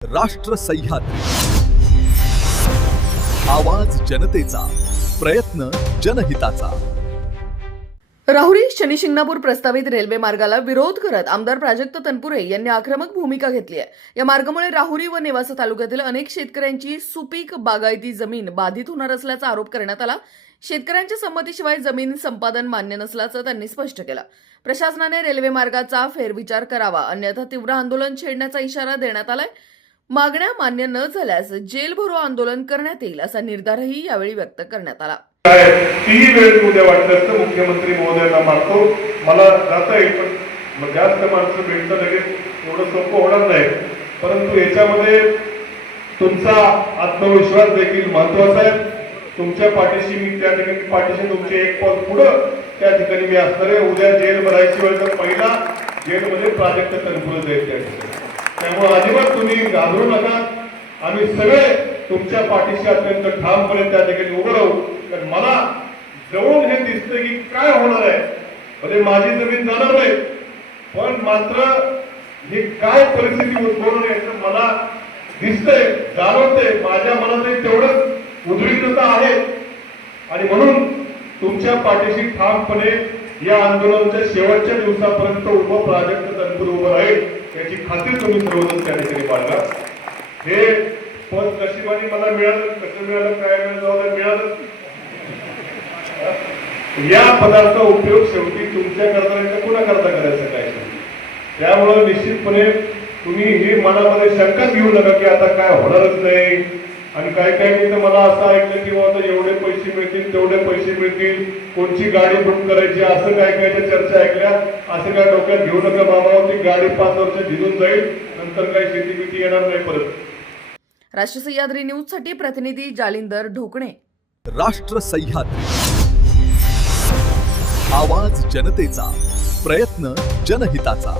राष्ट्र सह्याद्री, आवाज जनतेचा, प्रयत्न जनहिताचा। राहुरी शनी-शिंगणापूर प्रस्तावित रेल्वे मार्गाला विरोध करत आमदार प्राजक्त तनपुरे यांनी आक्रमक भूमिका घेतली आहे। या मार्गामुळे राहुरी व नेवासा तालुक्यातील अनेक शेतकऱ्यांची सुपीक बागायती जमीन बाधित होणार असल्याचा आरोप करण्यात आला। शेतकऱ्यांच्या संमतीशिवाय जमीन संपादन मान्य नसल्याचं त्यांनी स्पष्ट केलं। प्रशासनाने रेल्वे मार्गाचा फेरविचार करावा, अन्यथा तीव्र आंदोलन छेडण्याचा इशारा देण्यात आलाय। मागण्या मान्य न झाल्यास जेल भरो आंदोलन करण्यात येईल असा निर्धारही यावेळी व्यक्त करण्यात आला। ती वेळ उद्या वाटलं तर मुख्यमंत्री महोदयांना मागतो, मला जाता येईल पण जास्त माणसं भेटणं लगेच एवढं सोपं होणार नाही, परंतु याच्यामध्ये तुमचा आत्मविश्वास देखील महत्वाचा आहे। तुमच्या पाठीशी मी त्या ठिकाणी पाठीशी तुमचे एक पाऊल पुढं त्या ठिकाणी मी असणार आहे। उद्या जेल भरायची वेळ तर पहिला जेलमध्ये प्राजक्त तनपुरे जाईल त्या ठिकाणी, त्यामुळे अजिबात तुम्ही घाबरू नका। आम्ही सगळे तुमच्या पाठीशी अत्यंत ठामपणे त्या ठिकाणी उभं राहू, कारण मला जवळून हे दिसतंय की काय होणार आहे। म्हणजे माझी जमीन जाणार नाही, पण मात्र ही काय परिस्थिती उद्भवणार आहे याचं मला दिसतंय, जाणवतंय। माझ्या मनातही तेवढंच उद्विग्नता आहे आणि म्हणून तुमच्या पाठीशी ठामपणे या आंदोलनाच्या शेवटच्या दिवसापर्यंत उभं प्राजक्त तनपुरे उभं राहील याची खात्री तुम्ही सर्वजण त्या ठिकाणी बाळगा। हे पद नशिबाने मला मिळालं, कसं मिळालं काय मिळालं, या पदाचा उपयोग शेवटी तुमच्या करता कुणाकरता करायचा काय। त्यामुळे निश्चितपणे तुम्ही ही मनामध्ये शंका घेऊ नका की आता काय होणारच नाही। आणि काय काय मला असं ऐकलं की आता एवढे पैसे मिळतील तेवढे पैसे मिळतील, कोणची गाडी बुक करायची, असं काय काय चर्चा ऐकल्या। असं काय डोक्यात घेऊ नका बाबा, ती गाडी 5 वर्ष भिजून जाईल, नंतर काही शेती बिती येणार नाही परत। राष्ट्र सह्याद्री न्यूज साठी प्रतिनिधी जालिंदर ढोकणे। राष्ट्र सह्याद्री, आवाज जनतेचा, प्रयत्न जनहिताचा।